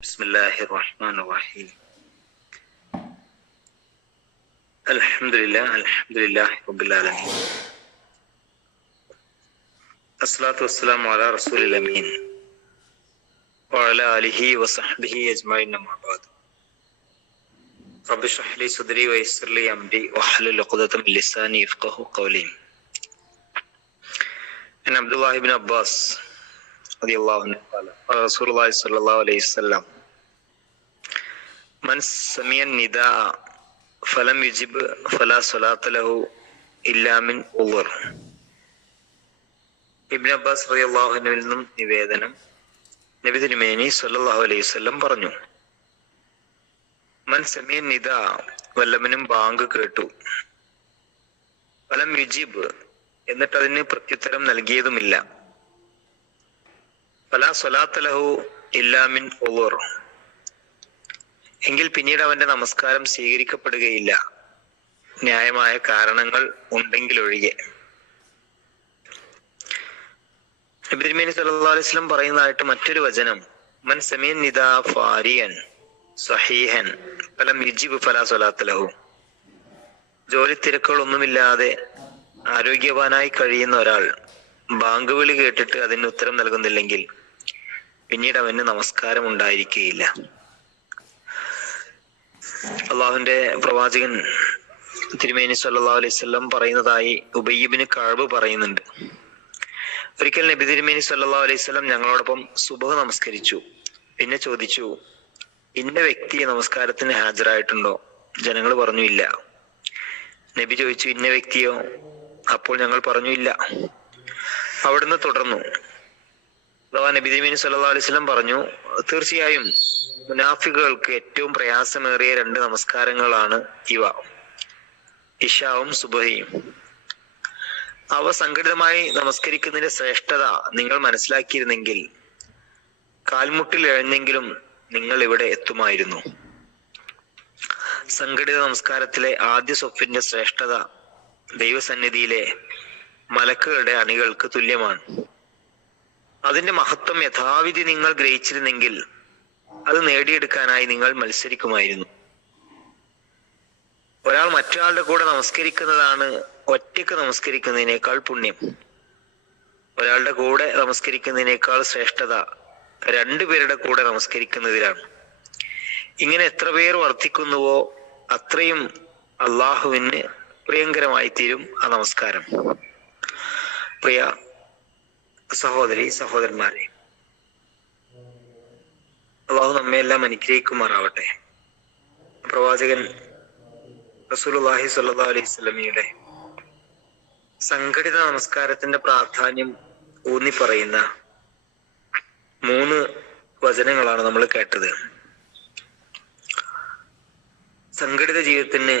بسم الله الرحمن الرحيم. الحمد لله الحمد لله رب العالمين. الصلاة والسلام على رسول الأمين. وعلى آله وصحبه أجمعين أما بعد. رب اشرح لي صدري ويسر لي أمري واحلل عقدة من لساني يفقه قولي. عن عبد الله بن عباس رضي الله عنه قال قال رسول الله صلى الله عليه وسلم من سمع النداء فلم يجب فلا صلاة له إلا من عذر ഇബ്ൻ Abbas റളിയല്ലാഹുവിൽ നിന്നും നിവേദനം നബി തിരുമേനി സല്ലല്ലാഹു അലൈഹി വസല്ലം പറഞ്ഞു മൻ സമിയ നിദ വല്ലവനും ബാങ്ക് കേട്ടു ഫലം യുജിബ് എന്നിട്ട് അതിന് പ്രത്യുത്തരം നൽകിയതുമില്ല എങ്കിൽ പിന്നീട് അവന്റെ നമസ്കാരം സ്വീകരിക്കപ്പെടുകയില്ല. ന്യായമായ കാരണങ്ങൾ ഉണ്ടെങ്കിൽ ഒഴികെ നബിതിരുമേനി പറയുന്നതായിട്ട് മറ്റൊരു വചനം മൻ സമീൻ നിദാ ഫാരിയൻ സഹീഹൻ ഫലം യുജിബ് ഫലാ സ്വലാത്തലഹു ജോലി തിരക്കുകളൊന്നുമില്ലാതെ ആരോഗ്യവാനായി കഴിയുന്ന ഒരാൾ ബാങ്ക് വിളി കേട്ടിട്ട് അതിന് ഉത്തരം നൽകുന്നില്ലെങ്കിൽ പിന്നീട് അവന് നമസ്കാരം ഉണ്ടായിരിക്കുകയില്ല അള്ളാഹുവിന്റെ പ്രവാചകൻ തിരുമേനി സല്ലാ അലൈഹി വസല്ലം പറയുന്നതായി ഉബയ്യബിന് കഴിവ് പറയുന്നുണ്ട്. ഒരിക്കൽ നബി തിരുമേനി സല്ലാ അലൈഹി വസല്ലം ഞങ്ങളോടൊപ്പം സുബഹ് നമസ്കരിച്ചു. പിന്നെ ചോദിച്ചു ഇന്ന വ്യക്തി നമസ്കാരത്തിന് ഹാജരായിട്ടുണ്ടോ? ജനങ്ങൾ പറഞ്ഞു ഇല്ല നബി ചോദിച്ചു ഇന്ന വ്യക്തിയോ? അപ്പോൾ ഞങ്ങൾ പറഞ്ഞു ഇല്ല അവിടുന്ന് തുടർന്നു അഥവാ നബി തിരുമേനി സല്ലല്ലാഹു അലൈഹി വസല്ലം പറഞ്ഞു തീർച്ചയായും മുനാഫിക്കുകൾക്ക് ഏറ്റവും പ്രയാസമേറിയ രണ്ട് നമസ്കാരങ്ങളാണ് ഇവ. ഇഷാവും സുബഹയും. അവ സംഘടിതമായി നമസ്കരിക്കുന്നതിന്റെ ശ്രേഷ്ഠത നിങ്ങൾ മനസ്സിലാക്കിയിരുന്നെങ്കിൽ കാൽമുട്ടിൽ എഴുന്നെങ്കിലും നിങ്ങൾ ഇവിടെ എത്തുമായിരുന്നു. സംഘടിത നമസ്കാരത്തിലെ ആദ്യ സ്വപ്പിന്റെ ശ്രേഷ്ഠത ദൈവസന്നിധിയിലെ മലക്കുകളുടെ അണികൾക്ക് തുല്യമാണ്. അതിന്റെ മഹത്വം യഥാവിധി നിങ്ങൾ ഗ്രഹിച്ചിരുന്നെങ്കിൽ അത് നേടിയെടുക്കാനായി നിങ്ങൾ മത്സരിക്കുമായിരുന്നു. ഒരാൾ മറ്റൊരാളുടെ കൂടെ നമസ്കരിക്കുന്നതാണ് ഒറ്റയ്ക്ക് നമസ്കരിക്കുന്നതിനേക്കാൾ പുണ്യം. ഒരാളുടെ കൂടെ നമസ്കരിക്കുന്നതിനേക്കാൾ ശ്രേഷ്ഠത രണ്ടുപേരുടെ കൂടെ നമസ്കരിക്കുന്നതിലാണ്. ഇങ്ങനെ എത്ര പേർ വർദ്ധിക്കുന്നുവോ അത്രയും അള്ളാഹുവിന് പ്രിയങ്കരമായി തീരും ആ നമസ്കാരം. പ്രിയ സഹോദരി സഹോദരന്മാരെ അള്ളാഹു നമ്മെ എല്ലാം അനുഗ്രഹിക്കുമാറാവട്ടെ. പ്രവാചകൻ റസൂലുള്ളാഹി സല്ലാ അലൈഹി സംഘടിത നമസ്കാരത്തിന്റെ പ്രാധാന്യം ഊന്നി പറയുന്ന മൂന്ന് വചനങ്ങളാണ് നമ്മൾ കേട്ടത്. സംഘടിത ജീവിതത്തിന്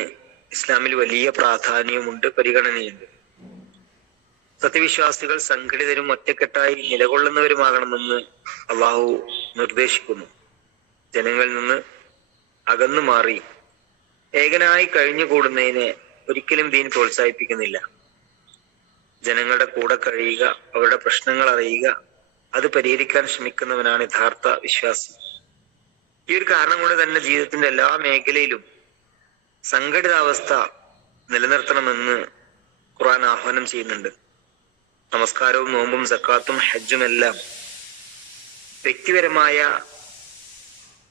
ഇസ്ലാമിൽ വലിയ പ്രാധാന്യമുണ്ട് പരിഗണനയുണ്ട്. സത്യവിശ്വാസികൾ സംഘടിതരും ഒറ്റക്കെട്ടായി നിലകൊള്ളുന്നവരുമാകണമെന്ന് അള്ളാഹു നിർദ്ദേശിക്കുന്നു. ജനങ്ങളിൽ നിന്ന് അകന്നു മാറി ഏകനായി കഴിഞ്ഞുകൂടുന്നതിനെ ഒരിക്കലും ദീൻ പ്രോത്സാഹിപ്പിക്കുന്നില്ല. ജനങ്ങളുടെ കൂടെ കഴിയുക അവരുടെ പ്രശ്നങ്ങൾ അറിയുക അത് പരിഹരിക്കാൻ ശ്രമിക്കുന്നവനാണ് യഥാർത്ഥ വിശ്വാസി. ഈ ഒരു കാരണം കൊണ്ട് തന്നെ ജീവിതത്തിന്റെ എല്ലാ മേഖലയിലും സംഘടിതാവസ്ഥ നിലനിർത്തണമെന്ന് ഖുർആൻ ആഹ്വാനം ചെയ്യുന്നുണ്ട്. നമസ്കാരവും നോമ്പും സക്കാത്തും ഹജ്ജും എല്ലാം വ്യക്തിപരമായ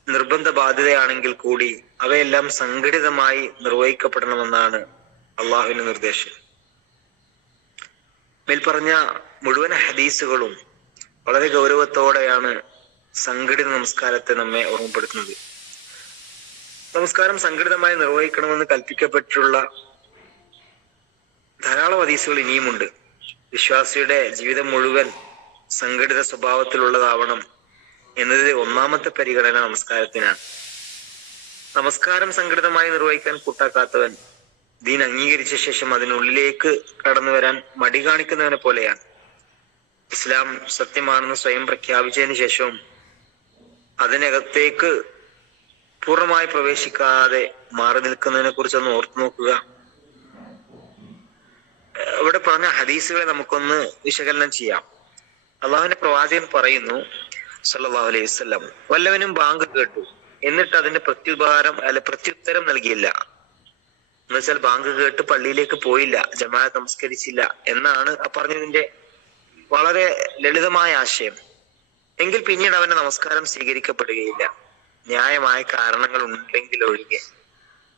നിർബന്ധ ബാധ്യതയാണെങ്കിൽ കൂടി അവയെല്ലാം സംഘടിതമായി നിർവഹിക്കപ്പെടണമെന്നാണ് അള്ളാഹുവിന്റെ നിർദ്ദേശം. മേൽപ്പറഞ്ഞ മുഴുവൻ ഹദീസുകളും വളരെ ഗൗരവത്തോടെയാണ് സംഘടിത നമസ്കാരത്തെ നമ്മെ ഓർമ്മപ്പെടുത്തുന്നത്. നമസ്കാരം സംഘടിതമായി നിർവഹിക്കണമെന്ന് കൽപ്പിക്കപ്പെട്ടിട്ടുള്ള ധാരാളം ഹദീസുകൾ ഇനിയുമുണ്ട്. വിശ്വാസിയുടെ ജീവിതം മുഴുവൻ സംഘടിത സ്വഭാവത്തിലുള്ളതാവണം എന്നതിലെ ഒന്നാമത്തെ പരിഗണന നമസ്കാരത്തിനാണ്. നമസ്കാരം സംഘടിതമായി നിർവഹിക്കാൻ കൂട്ടാക്കാത്തവൻ ദീൻ അംഗീകരിച്ച ശേഷം അതിനുള്ളിലേക്ക് കടന്നു വരാൻ മടി കാണിക്കുന്നവനെ പോലെയാണ്. ഇസ്ലാം സത്യമാണെന്ന് സ്വയം പ്രഖ്യാപിച്ചതിന് ശേഷവും അതിനകത്തേക്ക് പൂർണമായി പ്രവേശിക്കാതെ മാറി നിൽക്കുന്നതിനെ കുറിച്ചൊന്ന് ഓർത്തു നോക്കുക. ഇവിടെ പറഞ്ഞ ഹദീസുകളെ നമുക്കൊന്ന് വിശകലനം ചെയ്യാം. അള്ളാഹുവിന്റെ പ്രവാചകൻ പറയുന്നു സല്ലാഹു അലൈഹി വസല്ലം വല്ലവനും ബാങ്ക് കേട്ടു. എന്നിട്ട് അതിന്റെ പ്രത്യുപകാരം അല്ല പ്രത്യുത്തരം നൽകിയില്ല. എന്നുവെച്ചാൽ ബാങ്ക് കേട്ട് പള്ളിയിലേക്ക് പോയില്ല ജമാ നമസ്കരിച്ചില്ല എന്നാണ് ആ പറഞ്ഞതിന്റെ വളരെ ലളിതമായ ആശയം. എങ്കിൽ പിന്നീട് അവന്റെ നമസ്കാരം സ്വീകരിക്കപ്പെടുകയില്ല. ന്യായമായ കാരണങ്ങൾ ഉണ്ടെങ്കിൽ ഒഴികെ.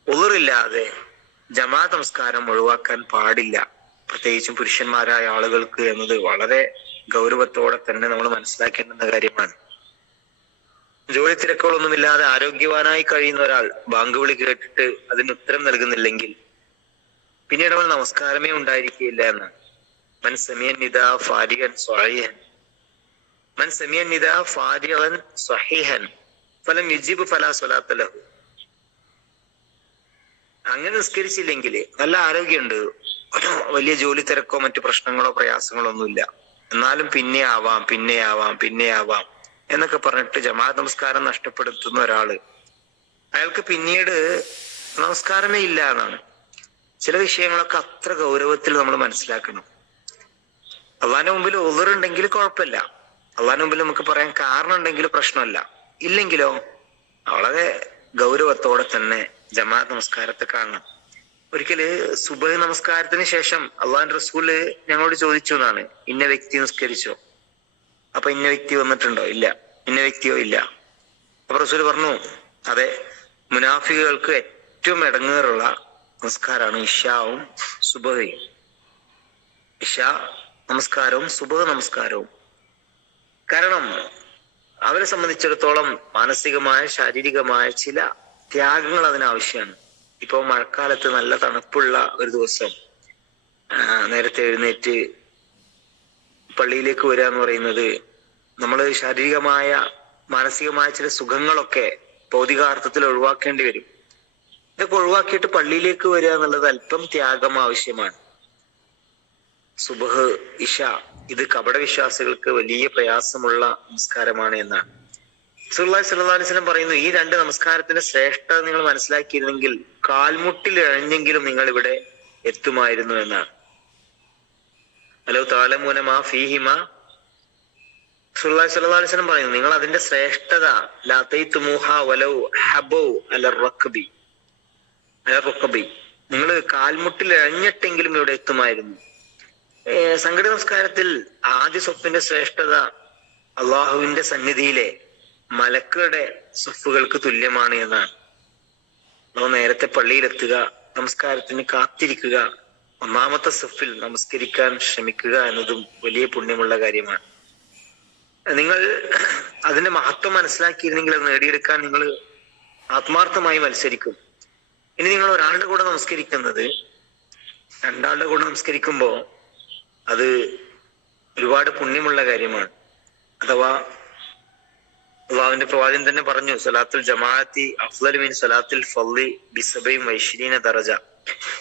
ഉളിറില്ലാതെ ജമാ നമസ്കാരം ഒഴിവാക്കാൻ പാടില്ല. പ്രത്യേകിച്ചും പുരുഷന്മാരായ ആളുകൾക്ക് എന്നത് വളരെ ഗൗരവത്തോടെ തന്നെ നമ്മൾ മനസ്സിലാക്കേണ്ടുന്ന കാര്യമാണ്. ജോലി തിരക്കുകളൊന്നുമില്ലാതെ ആരോഗ്യവാനായി കഴിയുന്ന ഒരാൾ ബാങ്ക് വിളി കേട്ടിട്ട് അതിന് ഉത്തരം നൽകുന്നില്ലെങ്കിൽ പിന്നീട് അവൻ നമസ്കാരമേ ഉണ്ടായിരിക്കില്ല എന്ന്. മൻ സമീൻ നിത ഫാരിഹൻ സ്വാഹിഹൻ. മൻ സമീൻ നിത സ്വഹിഹൻ. ഫലം യുജീബ് ഫലാ സ്വലാത്ത ലഹു. അങ്ങനെ നിസ്കരിച്ചില്ലെങ്കിൽ നല്ല ആരോഗ്യമുണ്ട്. വലിയ ജോലി തിരക്കോ മറ്റു പ്രശ്നങ്ങളോ പ്രയാസങ്ങളോ ഒന്നുമില്ല. എന്നാലും പിന്നെ ആവാം പിന്നെ ആവാം പിന്നെ ആവാം എന്നൊക്കെ പറഞ്ഞിട്ട് ജമാഅത്ത് നമസ്കാരം നഷ്ടപ്പെടുത്തുന്ന ഒരാൾ. അയാൾക്ക് പിന്നീട് നമസ്കാരമേ ഇല്ല എന്നാണ്. ചില വിഷയങ്ങളൊക്കെ അത്ര ഗൗരവത്തിൽ നമ്മൾ മനസ്സിലാക്കണം. അള്ളാന്റെ മുമ്പിൽ ഉതിറുണ്ടെങ്കിൽ കുഴപ്പമില്ല. അള്ളാന്റെ മുമ്പിൽ നമുക്ക് പറയാൻ കാരണം ഉണ്ടെങ്കിൽ പ്രശ്നമല്ല. ഇല്ലെങ്കിലോ? വളരെ ഗൗരവത്തോടെ തന്നെ ജമാഅത്ത് നമസ്കാരത്തെ കാണണം. ഒരിക്കൽ സുബഹ് നമസ്കാരത്തിന് ശേഷം അള്ളാന്റെ റസൂൽ ഞങ്ങളോട് ചോദിച്ചു എന്നാണ്. ഇന്ന വ്യക്തി നിസ്കരിച്ചോ? അപ്പൊ ഇന്ന വ്യക്തി വന്നിട്ടുണ്ടോ? ഇല്ല. ഇന്ന വ്യക്തിയോ? ഇല്ല. അപ്പൊ റസൂൽ പറഞ്ഞു അതെ മുനാഫികൾക്ക് ഏറ്റവും ഇടങ്ങേറുള്ള നമസ്കാരമാണ് ഇഷാവും സുബഹയും. ഇഷ നമസ്കാരവും സുബഹ നമസ്കാരവും. കാരണം അവരെ സംബന്ധിച്ചിടത്തോളം മാനസികമായ ശാരീരികമായ ചില ത്യാഗങ്ങൾ അതിനാവശ്യമാണ്. ഇപ്പൊ മഴക്കാലത്ത് നല്ല തണുപ്പുള്ള ഒരു ദിവസം നേരത്തെ എഴുന്നേറ്റ് പള്ളിയിലേക്ക് വരിക എന്ന് പറയുന്നത് നമ്മൾ ശാരീരികമായ മാനസികമായ ചില സുഖങ്ങളൊക്കെ ഭൗതികാർത്ഥത്തിൽ ഒഴിവാക്കേണ്ടി വരും. ഇതൊക്കെ ഒഴിവാക്കിയിട്ട് പള്ളിയിലേക്ക് വരിക എന്നുള്ളത് അല്പം ത്യാഗം ആവശ്യമാണ്. സുബഹ് ഇഷ ഇത് കപട വിശ്വാസികൾക്ക് വലിയ പ്രയാസമുള്ള നമസ്കാരമാണ് എന്നാണ്. സുല്ലാഹി അലൈഹി വസല്ലം പറയുന്നു ഈ രണ്ട് നമസ്കാരത്തിന്റെ ശ്രേഷ്ഠത നിങ്ങൾ മനസ്സിലാക്കിയിരുന്നെങ്കിൽ കാൽമുട്ടിൽ ഇഴഞ്ഞെങ്കിലും നിങ്ങൾ ഇവിടെ എത്തുമായിരുന്നു എന്നാണ്. ഹലോ താലമൂലമാ ഫീഹിമ സുല്ലാഹി സല്ലല്ലാഹു അലൈഹി വസല്ലം പറയുന്നു നിങ്ങൾ അതിന്റെ ശ്രേഷ്ഠത അല അല നിങ്ങൾ കാൽമുട്ടിൽ ഇഴഞ്ഞിട്ടെങ്കിലും ഇവിടെ എത്തുമായിരുന്നു. സംഘടിത നമസ്കാരത്തിൽ ആദ്യ സ്വപ്പിന്റെ ശ്രേഷ്ഠത അള്ളാഹുവിന്റെ സന്നിധിയിലെ മലക്കുകളുടെ സ്വപ്പുകൾക്ക് തുല്യമാണ് എന്നാണ്. നമ്മൾ നേരത്തെ പള്ളിയിലെത്തുക നമസ്കാരത്തിന് കാത്തിരിക്കുക ഒന്നാമത്തെ സഫിൽ നമസ്കരിക്കാൻ ശ്രമിക്കുക എന്നതും വലിയ പുണ്യമുള്ള കാര്യമാണ്. നിങ്ങൾ അതിന്റെ മഹത്വം മനസ്സിലാക്കിയിരുന്നെങ്കിൽ അത് നേടിയെടുക്കാൻ നിങ്ങൾ ആത്മാർത്ഥമായി മത്സരിക്കും. ഇനി നിങ്ങൾ ഒരാളുടെ കൂടെ നമസ്കരിക്കുന്നത് രണ്ടാളുടെ കൂടെ നമസ്കരിക്കുമ്പോ അത് ഒരുപാട് പുണ്യമുള്ള കാര്യമാണ്. അഥവാ അള്ളാഹുവിന്റെ പ്രവാചകൻ തന്നെ പറഞ്ഞു സലാത്തുൽ ജമാഅത്തി അഫ്ലൽ മീൻ സലാത്തുൽ ഫള്ളി ബിസബയും വൈശ്രീന ദറജ.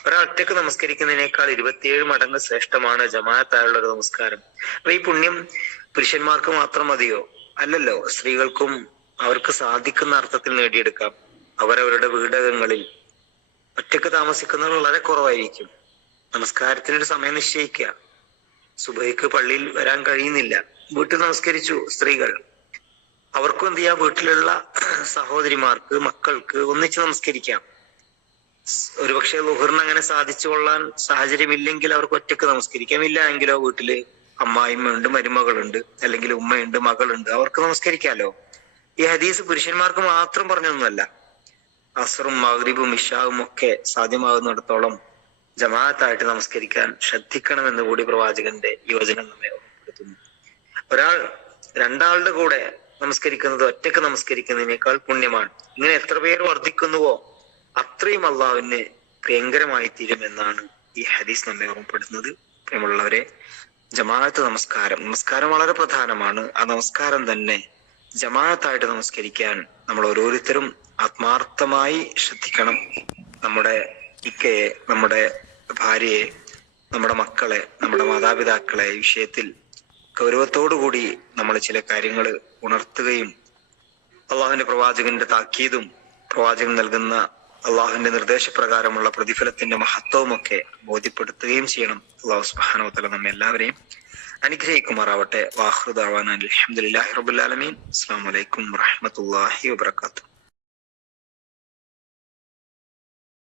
ഒരാൾ ഒറ്റയ്ക്ക് നമസ്കരിക്കുന്നതിനേക്കാൾ ഇരുപത്തിയേഴ് മടങ്ങ് ശ്രേഷ്ഠമാണ് ജമാഅത്തായുള്ള ഒരു നമസ്കാരം. അപ്പൊ ഈ പുണ്യം പുരുഷന്മാർക്ക് മാത്രം മതിയോ? അല്ലല്ലോ സ്ത്രീകൾക്കും അവർക്ക് സാധിക്കുന്ന അർത്ഥത്തിൽ നേടിയെടുക്കാം. അവരവരുടെ വീടകങ്ങളിൽ ഒറ്റയ്ക്ക് താമസിക്കുന്നവർ വളരെ കുറവായിരിക്കും. നമസ്കാരത്തിനൊരു സമയം നിശ്ചയിക്കുക. സുബൈക്ക് പള്ളിയിൽ വരാൻ കഴിയുന്നില്ല. വീട്ടിൽ നമസ്കരിച്ചു സ്ത്രീകൾ. അവർക്കും എന്ത് ചെയ്യാം? വീട്ടിലുള്ള സഹോദരിമാർക്ക് മക്കൾക്ക് ഒന്നിച്ച് നമസ്കരിക്കാം. ഒരുപക്ഷെ ലുഹറിന് അങ്ങനെ സാധിച്ചു കൊള്ളാൻ സാഹചര്യമില്ലെങ്കിൽ അവർക്ക് ഒറ്റയ്ക്ക് നമസ്കരിക്കാം ഇല്ല എങ്കിലോ വീട്ടിൽ അമ്മായിമ്മയുണ്ട് മരുമകളുണ്ട് അല്ലെങ്കിൽ ഉമ്മയുണ്ട് മകളുണ്ട്. അവർക്ക് നമസ്കരിക്കാലോ? ഈ ഹദീസ് പുരുഷന്മാർക്ക് മാത്രം പറഞ്ഞൊന്നുമല്ല. അസറും മഗ്രിബും ഇഷാവും ഒക്കെ സാധ്യമാകുന്നിടത്തോളം ജമാഅത്തായിട്ട് നമസ്കരിക്കാൻ ശ്രദ്ധിക്കണം എന്ന് കൂടി പ്രവാചകന്റെ യോജന നമ്മെ ഓർമ്മപ്പെടുത്തുന്നു. ഒരാൾ രണ്ടാളുടെ കൂടെ നമസ്കരിക്കുന്നത് ഒറ്റയ്ക്ക് നമസ്കരിക്കുന്നതിനേക്കാൾ പുണ്യമാണ്. ഇങ്ങനെ എത്ര പേർ വർദ്ധിക്കുന്നുവോ അത്രയും അള്ളാവിന് പ്രിയങ്കരമായി തീരുമെന്നാണ് ഈ ഹദീസ് നമ്മെ ഓർമ്മപ്പെടുത്തുന്നത്. പ്രിയമുള്ളവരെ ജമാഅത്ത് നമസ്കാരം. നമസ്കാരം വളരെ പ്രധാനമാണ്. ആ നമസ്കാരം തന്നെ ജമാഅത്തായിട്ട് നമസ്കരിക്കാൻ നമ്മൾ ഓരോരുത്തരും ആത്മാർത്ഥമായി ശ്രദ്ധിക്കണം. നമ്മുടെ ഇക്കയെ നമ്മുടെ ഭാര്യയെ നമ്മുടെ മക്കളെ നമ്മുടെ മാതാപിതാക്കളെ വിഷയത്തിൽ വിഷയത്തിൽ ഗൗരവത്തോടുകൂടി നമ്മൾ ചില കാര്യങ്ങൾ ഉണർത്തുകയും അള്ളാഹുവിന്റെ പ്രവാചകന്റെ താക്കീതും പ്രവാചകൻ നൽകുന്ന അള്ളാഹുവിന്റെ നിർദ്ദേശപ്രകാരമുള്ള പ്രതിഫലത്തിന്റെ മഹത്വവും ഒക്കെ ബോധ്യപ്പെടുത്തുകയും ചെയ്യണം. അള്ളാഹു സുബാനോത്തല നമ്മെ എല്ലാവരെയും അനുഗ്രഹിക്കുമാറാവട്ടെ. വാഹൃദാവാൻ അലഹമുല്ലാഹി റബുല്ലാലമീൻ അസ്സാം വലൈക്കും വാഹമത്തല്ലാഹി വാബർക്കാത്തു